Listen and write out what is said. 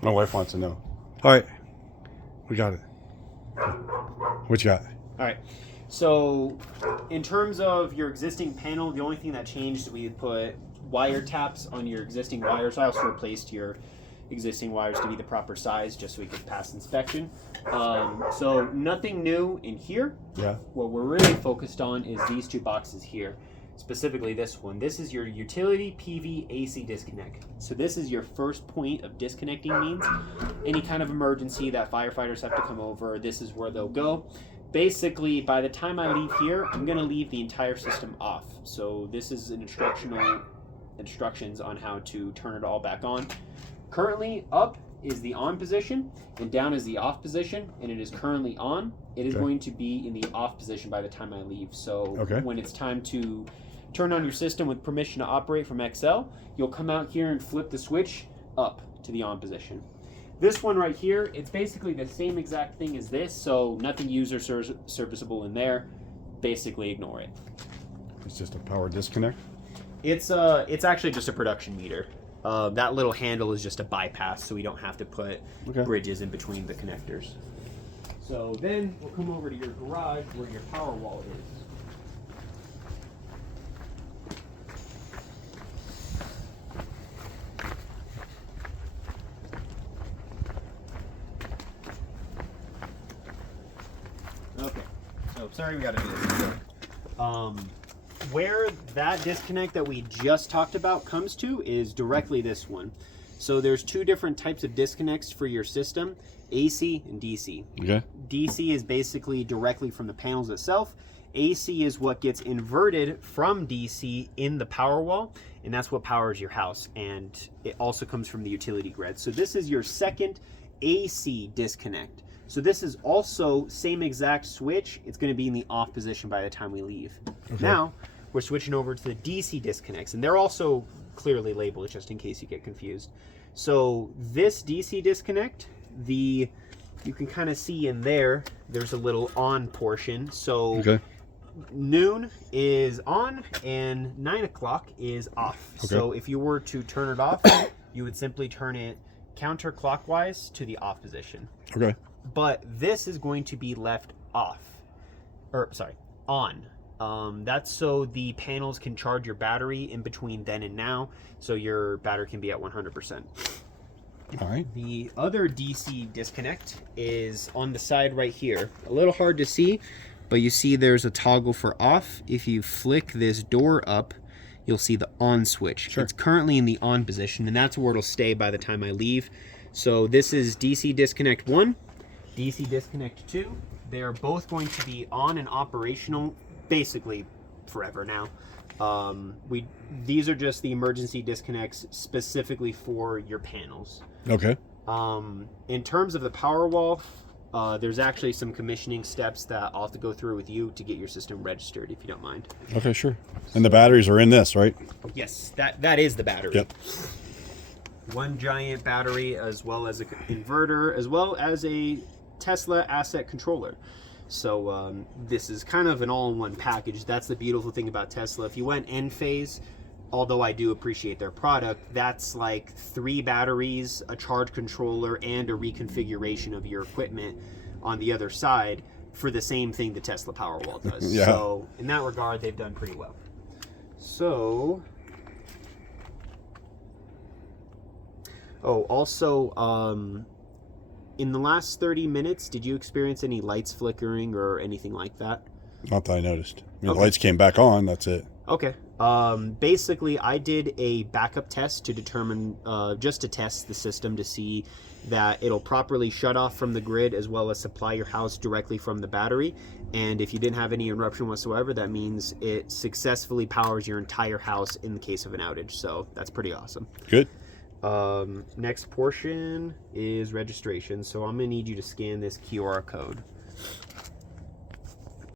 My wife wants to know. All right, we got it. What you got? All right. So, in terms of your existing panel, the only thing that changed is we put wire taps on your existing wires. I also replaced your existing wires to be the proper size just so we could pass inspection. So nothing new in here. Yeah. What we're really focused on is these two boxes here. Specifically this one. This is your utility PV AC disconnect. So this is your first point of disconnecting means. Any kind of emergency that firefighters have to come over, this is where they'll go. Basically, by the time I leave here, I'm going to leave the entire system off. So this is an instructions on how to turn it all back on. Currently, up is the on position, and down is the off position, and it is currently on. It is going to be in the off position by the time I leave. So when it's time to turn on your system with permission to operate from XL, you'll come out here and flip the switch up to the on position. This one right here, it's basically the same exact thing as this, so nothing user serviceable in there. Basically ignore it. It's just a power disconnect? It's actually just a production meter. That little handle is just a bypass, so we don't have to put bridges in between the connectors. So then we'll come over to your garage where your power wall is. Okay, so sorry we gotta do this. Where that disconnect that we just talked about comes to is directly this one. So there's two different types of disconnects for your system, AC and DC. Okay. DC is basically directly from the panels itself. AC is what gets inverted from DC in the power wall, and that's what powers your house, and it also comes from the utility grid. So this is your second AC disconnect. So this is also same exact switch. It's going to be in the off position by the time we leave. Okay. Now we're switching over to the DC disconnects, and they're also clearly labeled just in case you get confused. So this DC disconnect, you can kind of see in there, there's a little on portion. So noon is on and 9 o'clock is off. So if you were to turn it off, you would simply turn it counterclockwise to the off position. Okay. But this is going to be left off, or sorry, on. That's so the panels can charge your battery in between then and now, so your battery can be at 100%. All right. The other DC disconnect is on the side right here. A little hard to see, but you see there's a toggle for off. If you flick this door up, you'll see the on switch. It's currently in the on position, and that's where it'll stay by the time I leave. So this is DC disconnect 1. DC disconnect 2, they're both going to be on and operational basically forever now. These are just the emergency disconnects specifically for your panels. Okay. In terms of the power wall, there's actually some commissioning steps that I'll have to go through with you to get your system registered, if you don't mind. Okay, sure. And the batteries are in this, right? Yes, that is the battery. Yep. One giant battery, as well as an inverter, as well as a Tesla asset controller. So this is kind of an all-in-one package. That's the beautiful thing about Tesla. If you went N-phase, although I do appreciate their product, that's like 3 batteries, a charge controller, and a reconfiguration of your equipment on the other side for the same thing the Tesla Powerwall does. Yeah. So in that regard, they've done pretty well. So, also, in the last 30 minutes, did you experience any lights flickering or anything like that? Not that I noticed. I mean, the lights came back on, that's it. Okay. Basically, I did a backup test to determine, just to test the system to see that it'll properly shut off from the grid as well as supply your house directly from the battery. And if you didn't have any interruption whatsoever, that means it successfully powers your entire house in the case of an outage. So that's pretty awesome. Good. Next portion is registration. So I'm going to need you to scan this QR code.